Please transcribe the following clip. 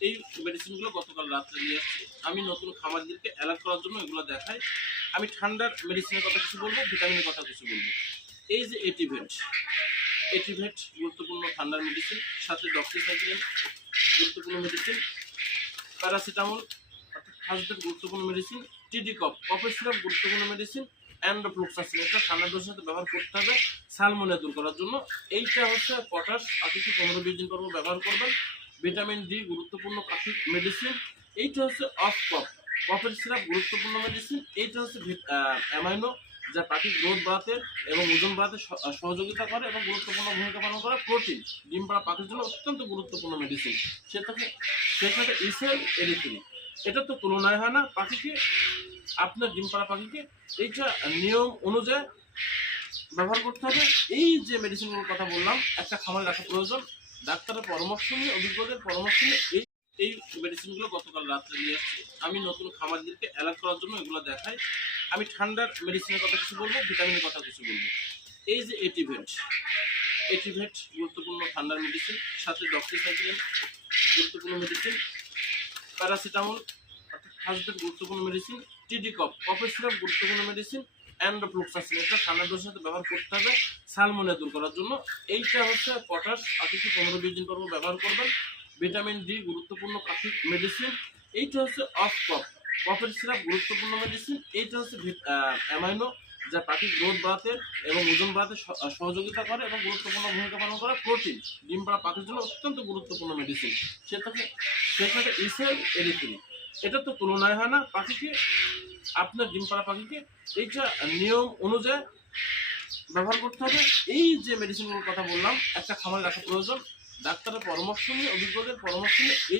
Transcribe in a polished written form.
এই মেডিসিনগুলো গতকাল রাত্রে নিয়ে আসছি। আমি নতুন খামারিদেরকে অ্যালার্ট করার জন্য এগুলো দেখাই। আমি ঠান্ডার মেডিসিনের কথা কিছু বলবো, ভিটামিনের কথা কিছু বলবো। এই যে এটিভেট, এটিভেট গুরুত্বপূর্ণ ঠান্ডার মেডিসিন, সাথে ডক্সিসাইক্লিন গুরুত্বপূর্ণ মেডিসিন, প্যারাসিটামল অর্থাৎ ফার্স্ট গুরুত্বপূর্ণ মেডিসিন, টিডি কফের সিরাপ গুরুত্বপূর্ণ মেডিসিন, অ্যান্ড্রোফ্লুক্সাসিন এটা ঠান্ডা সাথে ব্যবহার করতে হবে সালমোনিয়া দূর করার জন্য। এইটা হচ্ছে পটাশ, আপনি 15-20 দিন পর ব্যবহার করবেন। ভিটামিন ডি গুরুত্বপূর্ণ পাখির মেডিসিন। এইটা হচ্ছে অফ কফের সিরাপ গুরুত্বপূর্ণ মেডিসিন। এইটা হচ্ছে অ্যামাইনো, যা পাখির গ্রোথ বাড়াতে এবং ওজন বাড়াতে সহযোগিতা করে এবং গুরুত্বপূর্ণ ভূমিকা পালন করে। প্রোটিন, ডিম পাড়া পাখির জন্য অত্যন্ত গুরুত্বপূর্ণ মেডিসিন। সেটাকে ইসেল এরিথ্রিন, এটা তো তুলনায় হয় না পাখিকে, আপনার ডিম পাড়া পাখিকে এইটা নিয়ম অনুযায়ী ব্যবহার করতে হবে। এই যে মেডিসিনগুলোর কথা বললাম, একটা খামারে রাখা প্রয়োজন, ডাক্তারের পরামর্শ নিয়ে, অভিজ্ঞদের পরামর্শ নিয়ে। এই মেডিসিনগুলো গতকাল রাত্রে নিয়ে আসছি। আমি নতুন খামারিদেরকে অ্যালার্ট করার জন্য এগুলো দেখাই। আমি ঠান্ডার মেডিসিনের কথা কিছু বলবো, ভিটামিনের কথা কিছু বলবো। এই যে এটিভেট, এটিভেট গুরুত্বপূর্ণ ঠান্ডার মেডিসিন, সাথে ডক্সিসাইক্লিন গুরুত্বপূর্ণ মেডিসিন, প্যারাসিটামল অর্থাৎ ফার্স্ট গুরুত্বপূর্ণ মেডিসিন, টিডি কফের সিরাপ গুরুত্বপূর্ণ মেডিসিন, অ্যান্ড্রোফ্লুক্সাসিন এটা ঠান্ডা সাথে ব্যবহার করতে হবে সালমোনিয়া দূর করার জন্য। এইটা হচ্ছে পটাশ, আপনি 15-20 দিন পর ব্যবহার করবেন। ভিটামিন ডি গুরুত্বপূর্ণ পাখির মেডিসিন। এইটা হচ্ছে অফ কফের সিরাপ গুরুত্বপূর্ণ মেডিসিন। এইটা হচ্ছে অ্যামাইনো, যা পাখির গ্রোথ বাড়াতে এবং ওজন বাড়াতে সহযোগিতা করে এবং গুরুত্বপূর্ণ ভূমিকা পালন করে। প্রোটিন, ডিম পাড়া পাখির জন্য অত্যন্ত গুরুত্বপূর্ণ মেডিসিন। সেটাকে ইসেল এরিথ্রিন, এটা তো তুলনায় হয় না পাখিকে, আপনার ডিম পাড়া পাখিকে এইটা নিয়ম অনুযায়ী ব্যবহার করতে হবে। এই যে মেডিসিনগুলোর কথা বললাম, একটা খামারে রাখা প্রয়োজন, ডাক্তারের পরামর্শ নিয়ে, অভিজ্ঞদের পরামর্শ নিয়ে।